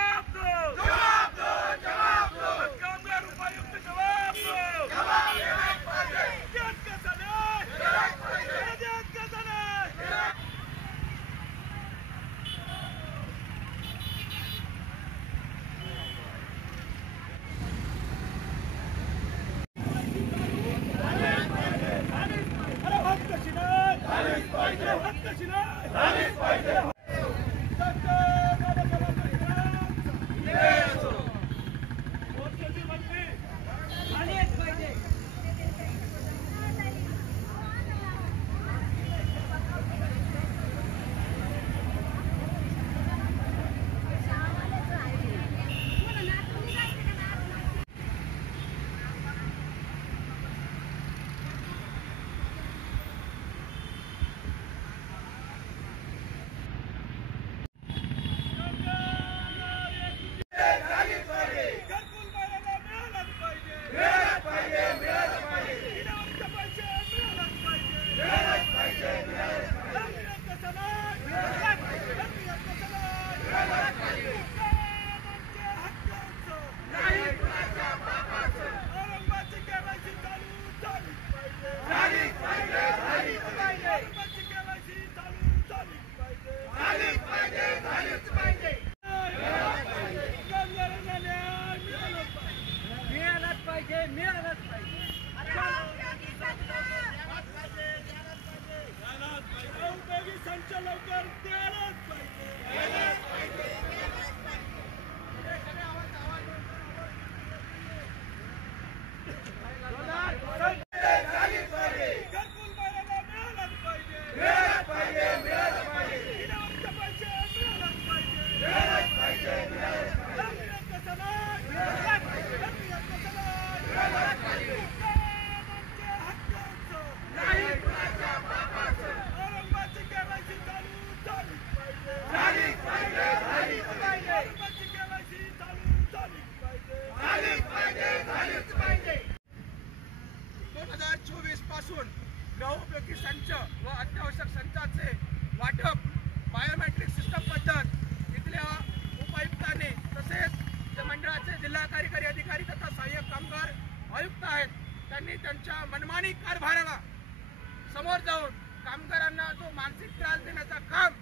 जवाब दो, जवाब दो, जवाब दो, कामगार उपायुक्त जवाब दो, जवाब देना पाहिजे, देत कसं नाही, देत कसं नाही. गृहोपयोगी संच व अत्यावश्यक संचाचे वाटप बायोमेट्रिक सिस्टम पद्धत इथल्या उपायुक्तांनी तसेच जे मंडळाचे जिल्हा कार्यकारी अधिकारी तथा सहाय्यक कामगार आयुक्त आहेत त्यांनी त्यांच्या मनमानी कारभाराला समोर जाऊन कामगारांना जो मानसिक त्रास देण्याचा काम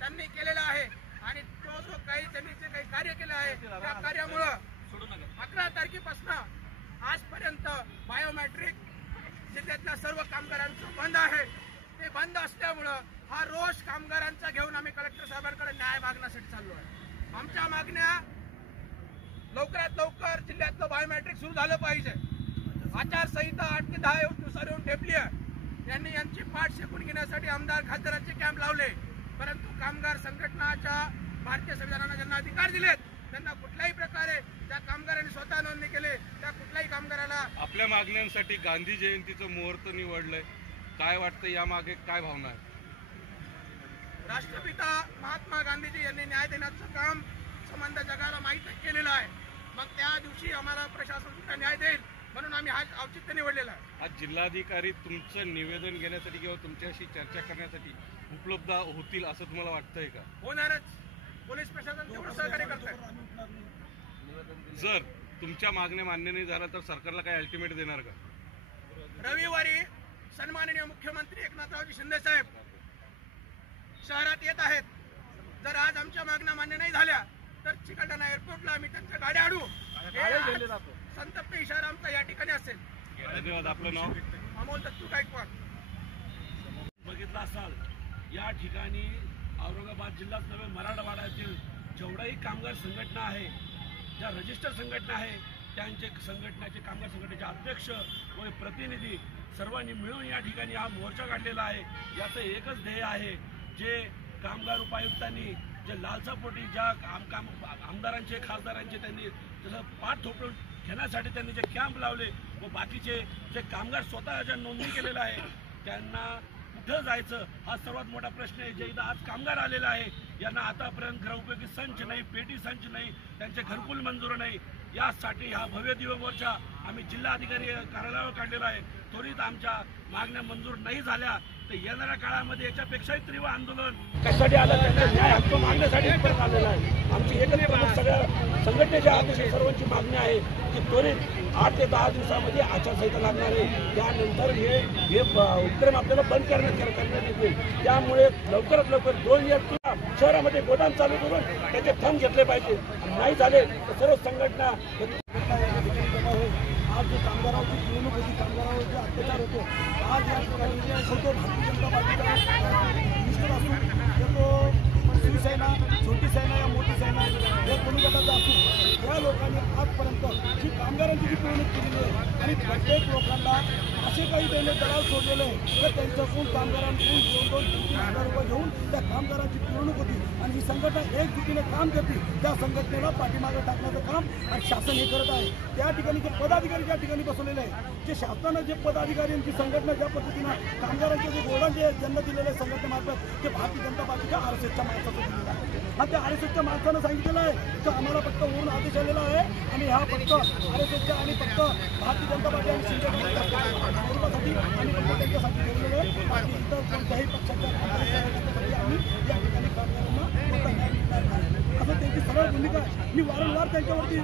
त्यांनी केलेला आहे आणि तो जो काही त्यांनी जे काही कार्य केलं आहे त्या कार्यामुळे 11 तारखेपासून आजपर्यंत बायोमेट्रिक जिल्ह्यातल्या सर्व कामगारांचं बंद आहे. ते बंद असल्यामुळं हा रोष कामगारांचा घेऊन आम्ही कलेक्टर साहेबांकडे न्याय मागण्यासाठी चाललो आहे. आमच्या मागण्या लवकरात लवकर जिल्ह्यातलं बायोमेट्रिक सुरू झालं पाहिजे. आचारसंहिता 8 ते 10 दिवसावर येऊन ठेपली आहे. त्यांनी यांची पाठ शेकून घेण्यासाठी आमदार खासदारांचे कॅम्प लावले, परंतु कामगार संघटनाच्या भारतीय संविधानाने ज्यांना अधिकार दिलेत त्यांना कुठल्याही प्रकारे त्या कामगारांनी स्वतः नोंदणी केली त्या कुठल्याही कामगाराला आपल्या मागण्यांसाठी गांधी जयंतीचं मुहूर्त निवडलंय. काय वाटतं यामागे काय भावना आहे? राष्ट्रपिता महात्मा गांधीजी यांनी न्याय देण्याचं काम संबंध जगाला माहीत केलेलं आहे. मग त्या दिवशी आम्हाला प्रशासन सुद्धा न्याय देईल म्हणून आम्ही हा औचित्य निवडलेला आहे. आज जिल्हाधिकारी तुमचं निवेदन घेण्यासाठी किंवा तुमच्याशी चर्चा करण्यासाठी उपलब्ध होतील असं तुम्हाला वाटतंय का? होणारच. पोलीस प्रशासन तेवढं सहकार्य करतात. जर तुमच्या मागण्या मान्य नाही झाल्या तर सरकारला काय अल्टिमेट देणार का? रविवारी सन्माननीय मुख्यमंत्री एकनाथरावजी शिंदे साहेब शहरात येत आहेत. जर आज आमच्या मागण्या मान्य नाही झाल्या तर चिकलठाणा एअरपोर्टला आम्ही त्यांच्या गाड्या अडवू. संतप्त इशारा आमचा या ठिकाणी असेल. धन्यवाद. आपलं नाव? अमोल दत्तू गायकवाड. बघितलं असाल या ठिकाणी औरंगाबाद जिल्ह्यात नव्हे मराठवाड्यातील जेवढाही कामगार संघटना आहे, ज्या रजिस्टर संघटना आहे त्यांचे संघटनेचे कामगार संघटनेचे अध्यक्ष व प्रतिनिधी सर्वांनी मिळून या ठिकाणी हा मोर्चा काढलेला आहे. याचं एकच ध्येय आहे, जे कामगार उपायुक्तांनी जे लालसापोटी ज्या आमदारांचे खासदारांचे त्यांनी जसं पाठ थोपडून घेण्यासाठी त्यांनी जे कॅम्प लावले व बाकीचे जे कामगार स्वतः ज्या नोंदणी केलेलं आहे त्यांना कुठं जायचं हा सर्वात मोठा प्रश्न आहे. जे इथं आज कामगार आलेला आहे यांना आतापर्यंत गृहोपयोगी संच नाही, पेटी संच नाही, त्यांचे घरकुल मंजूर नाही. यासाठी हा भव्य दिव्य मोर्चा आम्ही जिल्हाधिकारी कार्यालयावर काढलेला आहे. त्वरित आमच्या मागण्या मंजूर नाही झाल्या तर येणाऱ्या काळामध्ये याच्यापेक्षाही तीव्र आंदोलन कशासाठी आलं, त्यांचा न्याय हक्क मागण्यासाठी परत आलेला आहे. आमची एकच प्रमुख सगळ्या संघटनेच्या अध्यक्ष सर्वांची मागणी आहे की त्वरित 8 ते 10 दिवसामध्ये आचारसंहिता लागणार आहे. त्यानंतर हे उपक्रम आपल्याला बंद करण्यात येतील. त्यामुळे लवकरात लवकर 2 या शहरामध्ये गोदाम चालू करून त्याचे थंब घेतले पाहिजे. नाही झाले तर सर्व संघटना आज जो कामगारांची पिळवणूक होती, कामगारांवर जे अत्याचार होतो, आज या ठिकाणी छोटे भारतीय जनता पार्टीचा मिनिस्टर असून तो शिवसेना, छोटी सेना या मोठी सेना या दोन्ही गटाचा असून या लोकांनी आजपर्यंत जी कामगारांची जी पिळवणूक केलेली आहे आणि प्रत्येक लोकांना असे काही त्यांनी दलाल सोडलेले आहे तर त्यांच्याकडून कामगारांकडून 2-2-3-3 हजार रुपये घेऊन त्या कामगारांची पिळवणूक होती आणि ही संघटना एकजुटीने काम करते. त्या संघटनेला पाठीमागे टाकण्याचं काम आणि शासन हे करत आहे. त्या ठिकाणी जे पदाधिकारी ज्या ठिकाणी बसवलेले आहे, जे शासनानं जे पदाधिकारी यांची संघटना ज्या पद्धतीनं कामगारांचे जे गोळा जे जन्म दिलेले संघटनेमार्फत ते भारतीय जनता पार्टीच्या RSSच्या माणसाचं दिलेलं आहे. आणि त्या RSSच्या माणसानं सांगितलेलं आहे की आम्हाला फक्त वरून आदेश आलेला आहे आणि हा फक्त RSSच्या आणि फक्त भारतीय जनता पार्टी आणि स्वरूपासाठी आणि फक्त त्यांच्यासाठी ठेवलेलं आहे. बाकी इतर कोणत्याही पक्षाच्या आम्ही या ठिकाणी कामगारांना कोणता न्याय मिळणार नाही असं त्यांची सरळ भूमिका आहे. मी वारंवार त्यांच्यावरती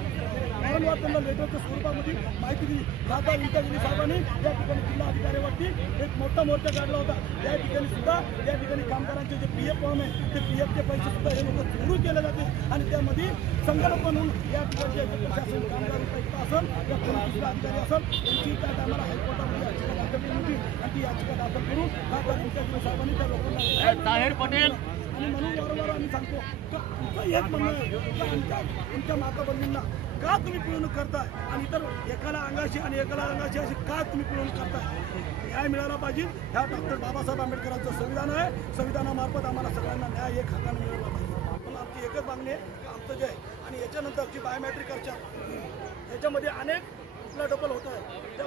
त्यांना लेटरच्या स्वरूपामध्ये माहिती दिली. खासदार इंचागिरी साहेबांनी या ठिकाणी जिल्हा अधिकाऱ्यावरती एक मोठा मोर्चा काढला होता. या ठिकाणी सुद्धा या ठिकाणी कामगारांचे जे PF फॉर्म आहे ते PFचे पैसे सुद्धा हे लोक चोरून केले जाते आणि त्यामध्ये संघटक बनवून या ठिकाणचे जे प्रशासन कामगार उपायुक्त असेल या पोलीस अधिकारी असेल यांची त्या टायमाला हायकोर्टामध्ये याचिका दाखल केली होती आणि ती याचिका दाखल करून खासदार इंचागिरी साहेबांनी त्या लोकांना आणि म्हणून वारंवार आम्ही सांगतो की आमचं हेच म्हणणं आहे की आमच्या माता बंधूंना का तुम्ही पिळवणूक करताय आणि इतर एकाला अंगाशी आणि एकाला अंगाशी अशी का तुम्ही पिळवणूक करताय. न्याय मिळाला पाहिजे. ह्या डॉक्टर बाबासाहेब आंबेडकरांचं संविधान आहे. संविधानामार्फत आम्हाला सगळ्यांना न्याय एक हक्काने मिळाला पाहिजे. पण आमची एकच मागणी आहे की आमचं जे आहे आणि याच्यानंतरची बायोमेट्रिक खर्च याच्यामध्ये अनेक डबल होत आहे. त्या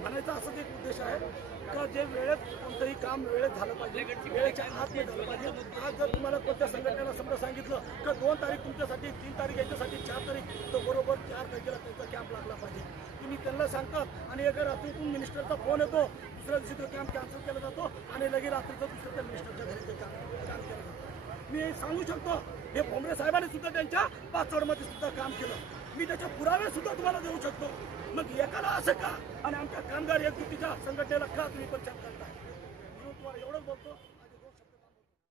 म्हणायचा असंच एक उद्देश आहे का जे वेळेत कोणतंही काम वेळेत झालं पाहिजे, वेळेच्या आत नाही झालं पाहिजे. आज जर तुम्हाला कोणत्या संघटनेला समजा सांगितलं का 2 तारीख तुमच्यासाठी, 3 तारीख याच्यासाठी, 4 तारीख तर बरोबर 4 तारखेला त्यांचा कॅम्प लागला पाहिजे. तुम्ही त्यांना सांगतात आणि एका रात्रीतून मिनिस्टरचा फोन येतो, दुसऱ्या दिवशी तो कॅम्प कॅन्सल केला जातो आणि लगेच रात्रीचं दुसऱ्या मिनिस्टरच्या घरी ते काम केलं जातं. मी सांगू शकतो हे भोमरे साहेबांनी सुद्धा त्यांच्या पाचवडमध्ये सुद्धा काम केलं. मी त्याचे पुरावे सुद्धा तुम्हाला देऊ शकतो. मग एकाला असं का आणि आमच्या कामगार एकजुटीच्या संघटनेला का तुम्ही पण करताय म्हणून तुम्हाला एवढंच बोलतो.